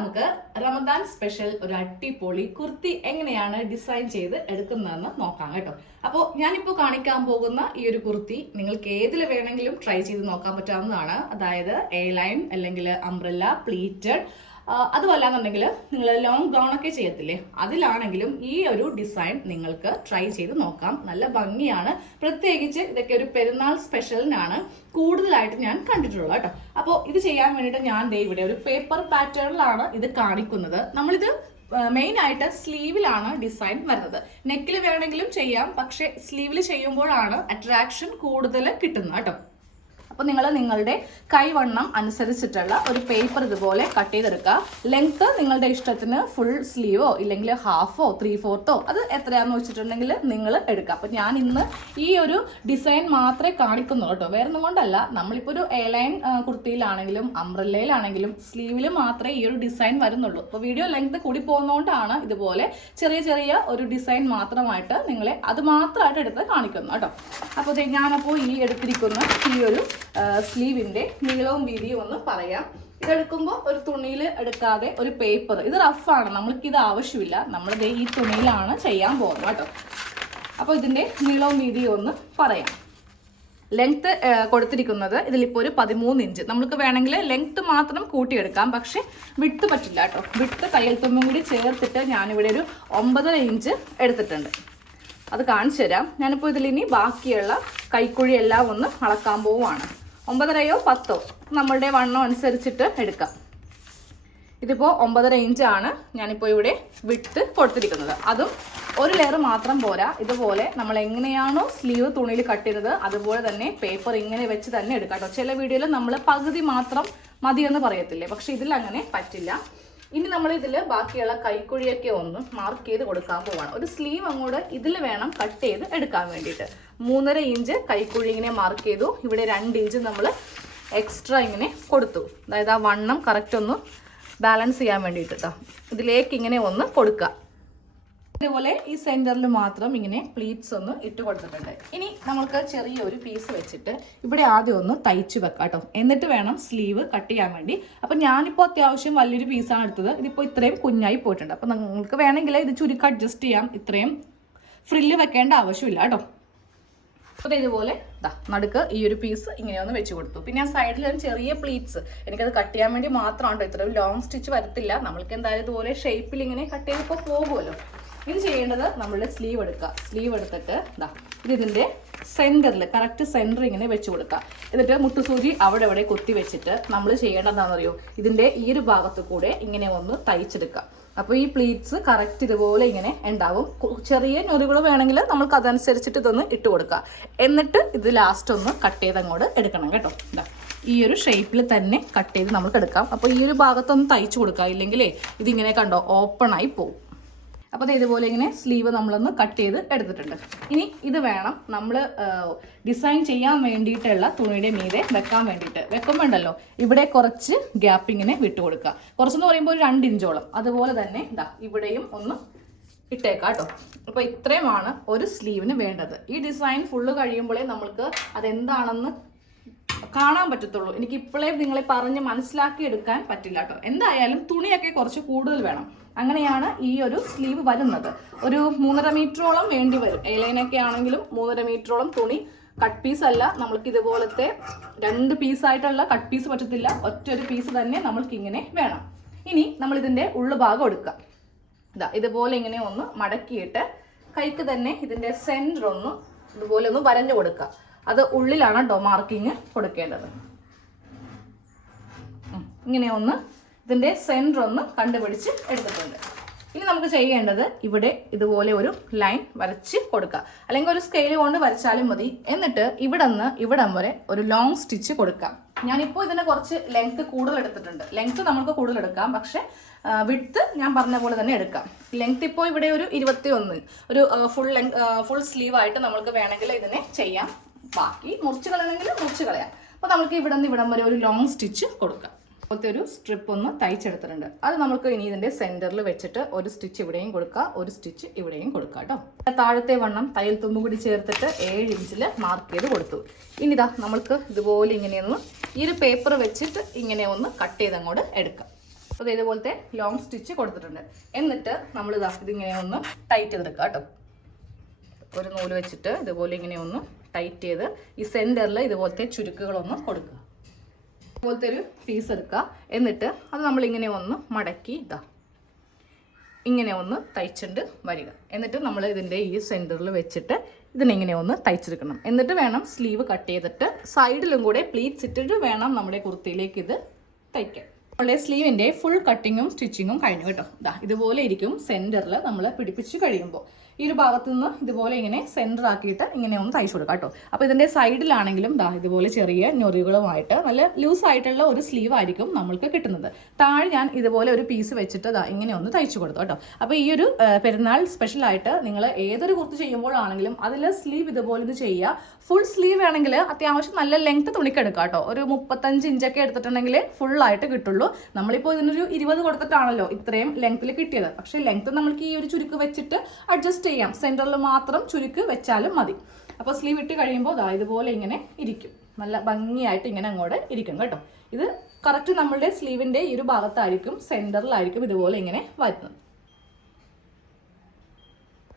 നമുക്ക് റമദാൻ സ്പെഷ്യൽ ഒരു അടിപൊളി കുർത്തി എങ്ങനെയാണ് ഡിസൈൻ ചെയ്ത് എടുക്കുന്നതെന്ന് നോക്കാം കേട്ടോ. അപ്പോൾ ഞാനിപ്പോൾ കാണിക്കാൻ പോകുന്ന ഈ ഒരു കുർത്തി നിങ്ങൾക്ക് ഏതിൽ വേണമെങ്കിലും ട്രൈ ചെയ്ത് നോക്കാൻ പറ്റാവുന്നതാണ്. അതായത് എ ലൈൻ അല്ലെങ്കിൽ അംബ്രല്ല പ്ലീറ്റഡ് അതുമല്ലാന്നുണ്ടെങ്കിൽ നിങ്ങൾ ലോങ് ഗൗൺ ഒക്കെ ചെയ്യത്തില്ലേ? അതിലാണെങ്കിലും ഈ ഒരു ഡിസൈൻ നിങ്ങൾക്ക് ട്രൈ ചെയ്ത് നോക്കാം. നല്ല ഭംഗിയാണ്. പ്രത്യേകിച്ച് ഇതൊക്കെ ഒരു പെരുന്നാൾ സ്പെഷ്യലിനാണ് കൂടുതലായിട്ട് ഞാൻ കണ്ടിട്ടുള്ളത് കേട്ടോ. അപ്പോൾ ഇത് ചെയ്യാൻ വേണ്ടിയിട്ട് ഞാൻ ദേ ഇവിടെ ഒരു പേപ്പർ പാറ്റേണിലാണ് ഇത് കാണിക്കുന്നത്. നമ്മളിത് മെയിൻ ആയിട്ട് സ്ലീവിലാണ് ഡിസൈൻ വരുന്നത്. നെക്കിൽ വേണമെങ്കിലും ചെയ്യാം. പക്ഷെ സ്ലീവിൽ ചെയ്യുമ്പോഴാണ് അട്രാക്ഷൻ കൂടുതൽ കിട്ടുന്നത് കേട്ടോ. അപ്പോൾ നിങ്ങൾ നിങ്ങളുടെ കൈവണ്ണം അനുസരിച്ചിട്ടുള്ള ഒരു പേപ്പർ ഇതുപോലെ കട്ട് ചെയ്തെടുക്കുക. ലെങ്ത് നിങ്ങളുടെ ഇഷ്ടത്തിന് ഫുൾ സ്ലീവോ ഇല്ലെങ്കിൽ ഹാഫോ ത്രീ ഫോർത്തോ അത് എത്രയാണെന്ന് വെച്ചിട്ടുണ്ടെങ്കിൽ നിങ്ങൾ എടുക്കുക. അപ്പോൾ ഞാൻ ഇന്ന് ഈ ഒരു ഡിസൈൻ മാത്രമേ കാണിക്കുന്നുള്ളൂ കേട്ടോ. വേറെ ഒന്നും കൊണ്ടല്ല. നമ്മളിപ്പോൾ ഒരു എയർലൈൻ കുർത്തിയിലാണെങ്കിലും അംബ്രല്ലയിലാണെങ്കിലും സ്ലീവിൽ മാത്രമേ ഈ ഒരു ഡിസൈൻ വരുന്നുള്ളൂ. അപ്പോൾ വീഡിയോ ലെങ്ത് കൂടി പോകുന്നതുകൊണ്ടാണ് ഇതുപോലെ ചെറിയ ചെറിയ ഒരു ഡിസൈൻ മാത്രമായിട്ട് നിങ്ങളെ അത് മാത്രമായിട്ട് എടുത്ത് കാണിക്കുന്നു കേട്ടോ. അപ്പോൾ ഞാനപ്പോൾ ഈ എടുത്തിരിക്കുന്ന ഈ ഒരു സ്ലീവിന്റെ നീളവും വീതിയും ഒന്ന് പറയാം. ഇതെടുക്കുമ്പോൾ ഒരു തുണിയിൽ എടുക്കാതെ ഒരു പേപ്പർ ഇത് റഫാണ് നമ്മൾക്ക് ഇത് ആവശ്യമില്ല. നമ്മൾ ഈ തുണിയിലാണ് ചെയ്യാൻ പോകുന്നത് കേട്ടോ. അപ്പോൾ ഇതിന്റെ നീളവും വീതിയും ഒന്ന് പറയാം. ലെങ്ത് കൊടുത്തിരിക്കുന്നത് ഇതിലിപ്പോൾ ഒരു പതിമൂന്ന് ഇഞ്ച് നമുക്ക് വേണമെങ്കിൽ ലെങ്ത് മാത്രം കൂട്ടിയെടുക്കാം. പക്ഷേ വിട്ട് പറ്റില്ല കേട്ടോ. വിട്ട് തയ്യൽ കൂടി ചേർത്തിട്ട് ഞാനിവിടെ ഒരു ഒമ്പതര ഇഞ്ച് എടുത്തിട്ടുണ്ട്. അത് കാണിച്ചു തരാം. ഞാനിപ്പോൾ ഇതിലിനി ബാക്കിയുള്ള കൈക്കുഴി എല്ലാം ഒന്ന് അളക്കാൻ പോവുകയാണ്. ഒമ്പതരയോ പത്തോ? നമ്മളുടെ വണ്ണം അനുസരിച്ചിട്ട് എടുക്കാം. ഇതിപ്പോൾ ഒമ്പതര ഇഞ്ചാണ് ഞാനിപ്പോൾ ഇവിടെ വിട്ട് കൊടുത്തിരിക്കുന്നത്. അതും ഒരു ലെയർ മാത്രം പോരാ. ഇതുപോലെ നമ്മൾ എങ്ങനെയാണോ സ്ലീവ് തുണിയിൽ കട്ട് ചെയ്തത് അതുപോലെ തന്നെ പേപ്പർ ഇങ്ങനെ വെച്ച് തന്നെ എടുക്കാം കേട്ടോ. ചില വീഡിയോയിൽ നമ്മൾ പകുതി മാത്രം മതിയെന്ന് പറയത്തില്ലേ? പക്ഷെ ഇതിൽ അങ്ങനെ പറ്റില്ല. ഇനി നമ്മൾ ഇതിൽ ബാക്കിയുള്ള കൈക്കുഴിയൊക്കെ ഒന്ന് മാർക്ക് ചെയ്ത് കൊടുക്കാൻ പോവാണ്. ഒരു സ്ലീവ് അങ്ങോട്ട് ഇതിൽ വേണം കട്ട് ചെയ്ത് എടുക്കാൻ വേണ്ടിയിട്ട്. മൂന്നര ഇഞ്ച് കൈക്കുഴി ഇങ്ങനെ മാർക്ക് ചെയ്തു. ഇവിടെ രണ്ട് ഇഞ്ച് നമ്മൾ എക്സ്ട്രാ ഇങ്ങനെ കൊടുത്തു. അതായത് ആ വണ്ണം കറക്റ്റ് ഒന്ന് ബാലൻസ് ചെയ്യാൻ വേണ്ടിയിട്ട് കേട്ടോ ഇതിലേക്ക് ഇങ്ങനെ ഒന്ന് കൊടുക്കുക ഇതുപോലെ ഈ സെന്ററിൽ മാത്രം ഇങ്ങനെ പ്ലീറ്റ്സ് ഒന്ന് ഇട്ട് കൊടുത്തിട്ടുണ്ട്. ഇനി നമുക്ക് ചെറിയൊരു പീസ് വെച്ചിട്ട് ഇവിടെ ആദ്യം ഒന്ന് തയ്ച്ചു വെക്കാം കേട്ടോ എന്നിട്ട് വേണം സ്ലീവ് കട്ട് ചെയ്യാൻ വേണ്ടി. അപ്പം ഞാനിപ്പോൾ അത്യാവശ്യം വലിയൊരു പീസാണ് എടുത്തത്. ഇതിപ്പോൾ ഇത്രയും കുഞ്ഞായി പോയിട്ടുണ്ട്. അപ്പം നിങ്ങൾക്ക് വേണമെങ്കിൽ ഇത് ചുരുക്കം അഡ്ജസ്റ്റ് ചെയ്യാം. ഇത്രയും ഫ്രില്ല് വെക്കേണ്ട ആവശ്യമില്ല കേട്ടോ അപ്പോൾ ഇതുപോലെ ഇതാ നടുക്ക് ഈ ഒരു പീസ് ഇങ്ങനെ ഒന്ന് വെച്ച് കൊടുത്തു. പിന്നെ ആ സൈഡിൽ ഒരു ചെറിയ പ്ലീറ്റ്സ് എനിക്കത് കട്ട് ചെയ്യാൻ വേണ്ടി മാത്രമാണ് കേട്ടോ ഇത്രയും ലോങ് സ്റ്റിച്ച് വരത്തില്ല. നമ്മൾക്ക് എന്തായാലും ഇതുപോലെ ഷേപ്പിൽ ഇങ്ങനെ കട്ട് ചെയ്തപ്പോൾ പോകുമല്ലോ ഇത് ചെയ്യേണ്ടത് നമ്മളുടെ സ്ലീവ് എടുക്കുക. സ്ലീവ് എടുത്തിട്ട് ഇതാ ഇത് ഇതിന്റെ സെന്ററിൽ കറക്റ്റ് സെന്റർ ഇങ്ങനെ വെച്ച് കൊടുക്കുക. എന്നിട്ട് മുട്ടുസൂചി അവിടെ ഇവിടെ കൊത്തി വെച്ചിട്ട് നമ്മൾ ചെയ്യേണ്ടത് അറിയോ ഇതിന്റെ ഈ ഒരു ഭാഗത്ത് കൂടെ ഇങ്ങനെ ഒന്ന് തയ്ച്ചെടുക്കുക. അപ്പോൾ ഈ പ്ലീറ്റ്സ് കറക്റ്റ് ഇതുപോലെ ഇങ്ങനെ ഉണ്ടാവും. ചെറിയ ഞൊറികൾ വേണമെങ്കിൽ നമുക്ക് അതനുസരിച്ചിട്ട് ഇതൊന്ന് ഇട്ട് കൊടുക്കുക. എന്നിട്ട് ഇത് ലാസ്റ്റ് ഒന്ന് കട്ട് ചെയ്ത് അങ്ങോട്ട് എടുക്കണം കേട്ടോ. ഇതാ ഈ ഒരു ഷേപ്പിൽ തന്നെ കട്ട് ചെയ്ത് നമുക്ക് എടുക്കാം. അപ്പോൾ ഈ ഒരു ഭാഗത്തൊന്ന് തയ്ച്ചു കൊടുക്കുക. ഇല്ലെങ്കിലേ ഇതിങ്ങനെ കണ്ടോ ഓപ്പൺ ആയി പോകും അപ്പോൾ അത് ഇതുപോലെ ഇങ്ങനെ സ്ലീവ് നമ്മളൊന്ന് കട്ട് ചെയ്ത് എടുത്തിട്ടുണ്ട്. ഇനി ഇത് വേണം നമ്മൾ ഡിസൈൻ ചെയ്യാൻ വേണ്ടിയിട്ടുള്ള തുണിയുടെ മീതെ വെക്കാൻ വേണ്ടിയിട്ട്. വെക്കുമ്പോണ്ടല്ലോ ഇവിടെ കുറച്ച് ഗ്യാപ്പിങ്ങിനെ വിട്ടു കൊടുക്കുക. കുറച്ചെന്ന് പറയുമ്പോൾ ഒരു രണ്ട് ഇഞ്ചോളം. അതുപോലെ തന്നെ ഇതാ ഇവിടെയും ഒന്ന് ഇട്ടേക്കാം കേട്ടോ. അപ്പോൾ ഇത്രയുമാണ് ഒരു സ്ലീവിന് വേണ്ടത്. ഈ ഡിസൈൻ ഫുള്ള് കഴിയുമ്പോഴേ നമ്മൾക്ക് അതെന്താണെന്ന് കാണാൻ പറ്റത്തുള്ളൂ. എനിക്ക് ഇപ്പോഴേ നിങ്ങളെ പറഞ്ഞ് മനസ്സിലാക്കി എടുക്കാൻ പറ്റില്ല കേട്ടോ. എന്തായാലും തുണിയൊക്കെ കുറച്ച് കൂടുതൽ വേണം. അങ്ങനെയാണ് ഈ ഒരു സ്ലീവ് വരുന്നത്. ഒരു മൂന്നര മീറ്ററോളം വേണ്ടി വരും. എലൈനൊക്കെ ആണെങ്കിലും മൂന്നര മീറ്ററോളം തുണി കട്ട് പീസ് അല്ല. നമ്മൾക്ക് ഇതുപോലത്തെ രണ്ട് പീസായിട്ടുള്ള കട്ട് പീസ് പറ്റത്തില്ല. ഒറ്റ ഒരു പീസ് തന്നെ നമ്മൾക്ക് ഇങ്ങനെ വേണം. ഇനി നമ്മൾ ഇതിന്റെ ഉള്ളുഭാഗം എടുക്കുക ഇതാ ഇതുപോലെ ഇങ്ങനെ ഒന്ന് മടക്കിയിട്ട് കൈക്ക് തന്നെ ഇതിന്റെ സെന്റർ ഒന്ന് ഇതുപോലെ ഒന്ന് വരഞ്ഞു കൊടുക്കുക. അത് ഉള്ളിലാണ് ഡോ മാർക്കിങ് കൊടുക്കേണ്ടത്. ഇങ്ങനെ ഒന്ന് ഇതിന്റെ സെന്റർ ഒന്ന് കണ്ടുപിടിച്ച് എടുത്തിട്ടുണ്ട്. ഇനി നമുക്ക് ചെയ്യേണ്ടത് ഇവിടെ ഇതുപോലെ ഒരു ലൈൻ വരച്ച് കൊടുക്കുക അല്ലെങ്കിൽ ഒരു സ്കെയിൽ കൊണ്ട് വരച്ചാലും മതി. എന്നിട്ട് ഇവിടെ നിന്ന് ഇവിടം വരെ ഒരു ലോങ് സ്റ്റിച്ച് കൊടുക്കാം. ഞാനിപ്പോൾ ഇതിന് കുറച്ച് ലെങ്ത് കൂടുതൽ എടുത്തിട്ടുണ്ട്. ലെങ്ത് നമുക്ക് കൂടുതൽ എടുക്കാം. പക്ഷേ വിഡ്ത്ത് ഞാൻ പറഞ്ഞ പോലെ തന്നെ എടുക്കാം. ലെങ്ത് ഇപ്പോൾ ഇവിടെ ഒരു ഇരുപത്തി ഒന്ന് ഒരു ഫുൾ ലെങ് ഫുൾ സ്ലീവ് ആയിട്ട് നമുക്ക് വേണമെങ്കിൽ ഇതിനെ ചെയ്യാം. ബാക്കി മുറിച്ച് കളയണമെങ്കിൽ മുറിച്ച് കളയാം. അപ്പോൾ നമുക്ക് ഇവിടെ നിന്ന് ഇവിടം വരെ ഒരു ലോങ് സ്റ്റിച്ച് കൊടുക്കാം. പോലത്തെ ഒരു സ്ട്രിപ്പ് ഒന്ന് തയ്ച്ചെടുത്തിട്ടുണ്ട്. അത് നമുക്ക് ഇനി ഇതിന്റെ സെന്ററിൽ വെച്ചിട്ട് ഒരു സ്റ്റിച്ച് ഇവിടെയും കൊടുക്കുക ഒരു സ്റ്റിച്ച് ഇവിടെയും കൊടുക്കുക കേട്ടോ താഴത്തെ വണ്ണം തയ്യൽ തുമ്പ് കൂടി ചേർത്തിട്ട് ഏഴ് ഇഞ്ചിൽ മാർക്ക് ചെയ്ത് കൊടുത്തു. ഇനി ഇതാ നമ്മൾക്ക് ഇതുപോലെ ഇങ്ങനെയൊന്ന് ഈ ഒരു പേപ്പർ വെച്ചിട്ട് ഇങ്ങനെ ഒന്ന് കട്ട് ചെയ്ത് അങ്ങോട്ട് എടുക്കാം. അപ്പോൾ ഇതേപോലത്തെ ലോങ് സ്റ്റിച്ച് കൊടുത്തിട്ടുണ്ട്. എന്നിട്ട് നമ്മൾ ഇതാ ഇതിങ്ങനെ ഒന്ന് ടൈറ്റ് ചെയ്തെടുക്കുക കേട്ടോ ഒരു നൂൽ വെച്ചിട്ട് ഇതുപോലെ ഇങ്ങനെ ഒന്ന് ടൈറ്റ് ചെയ്ത് ഈ സെന്ററിൽ ഇതുപോലത്തെ ചുരുക്കുകളൊന്ന് കൊടുക്കുക. ഇതുപോലത്തെ ഒരു പീസ് എടുക്കുക എന്നിട്ട് അത് നമ്മളിങ്ങനെ ഒന്ന് മടക്കി ഇതാ. ഇങ്ങനെ ഒന്ന് തയ്ച്ചിട്ട് വരിക. എന്നിട്ട് നമ്മൾ ഇതിന്റെ ഈ സെന്ററിൽ വെച്ചിട്ട് ഇതിനിങ്ങനെ ഒന്ന് തയ്ച്ചെടുക്കണം. എന്നിട്ട് വേണം സ്ലീവ് കട്ട് ചെയ്തിട്ട് സൈഡിലും കൂടെ പ്ലീറ്റ്സ് ഇട്ടിട്ട് വേണം നമ്മുടെ കുർത്തിയിലേക്ക് ഇത് തയ്ക്കാൻ. നമ്മുടെ സ്ലീവിന്റെ ഫുൾ കട്ടിങ്ങും സ്റ്റിച്ചിങ്ങും കഴിഞ്ഞു കേട്ടോ. ഇതാ ഇതുപോലെ ഇരിക്കും സെന്ററിൽ നമ്മൾ പിടിപ്പിച്ച് കഴിയുമ്പോൾ. ഈ ഒരു ഭാഗത്ത് നിന്ന് ഇതുപോലെ ഇങ്ങനെ സെന്റർ ആക്കിയിട്ട് ഇങ്ങനെ ഒന്ന് തയ്ച്ചു കൊടുക്കാം കേട്ടോ. അപ്പോൾ ഇതിന്റെ സൈഡിലാണെങ്കിലും ദാ ഇതുപോലെ ചെറിയ ഞൊറികളുമായിട്ട് നല്ല ലൂസ് ആയിട്ടുള്ള ഒരു സ്ലീവ് ആയിരിക്കും നമ്മൾക്ക് കിട്ടുന്നത്. താഴെ ഞാൻ ഇതുപോലെ ഒരു പീസ് വെച്ചിട്ട് ദാ ഇങ്ങനെ ഒന്ന് തയ്ച്ചു കൊടുത്തു കേട്ടോ. അപ്പോൾ ഈ ഒരു പെരുന്നാൾ സ്പെഷ്യലായിട്ട് നിങ്ങൾ ഏതൊരു കുർത്ത് ചെയ്യുമ്പോഴാണെങ്കിലും അതിൽ സ്ലീവ് ഇതുപോലെ ഇത് ചെയ്യുക. ഫുൾ സ്ലീവ് ആണെങ്കിൽ അത്യാവശ്യം നല്ല ലെങ്ത് തുണിക്കെടുക്കാം കേട്ടോ. ഒരു മുപ്പത്തഞ്ച് ഇഞ്ചൊക്കെ എടുത്തിട്ടുണ്ടെങ്കിൽ ഫുൾ ആയിട്ട് കിട്ടുള്ളൂ. നമ്മളിപ്പോൾ ഇതിനൊരു ഇരുപത് കൊടുത്തിട്ടാണല്ലോ ഇത്രയും ലെങ്ത്തിൽ കിട്ടിയത്. പക്ഷേ ലെങ്ത് നമ്മൾക്ക് ഈ ഒരു ചുരുക്ക് വെച്ചിട്ട് അഡ്ജസ്റ്റ് ചെയ്യാം. സെന്ററിൽ മാത്രം ചുരുക്ക് വെച്ചാലും മതി. അപ്പോൾ സ്ലീവ് ഇട്ട് കഴിയുമ്പോൾ അതാ ഇതുപോലെ ഇങ്ങനെ ഇരിക്കും. നല്ല ഭംഗിയായിട്ട് ഇങ്ങനെ അങ്ങോട്ട് ഇരിക്കും കേട്ടോ. ഇത് കറക്റ്റ് നമ്മളുടെ സ്ലീവിന്റെ ഈ ഒരു ഭാഗത്തായിരിക്കും സെന്ററിലായിരിക്കും ഇതുപോലെ ഇങ്ങനെ വരുന്നത്.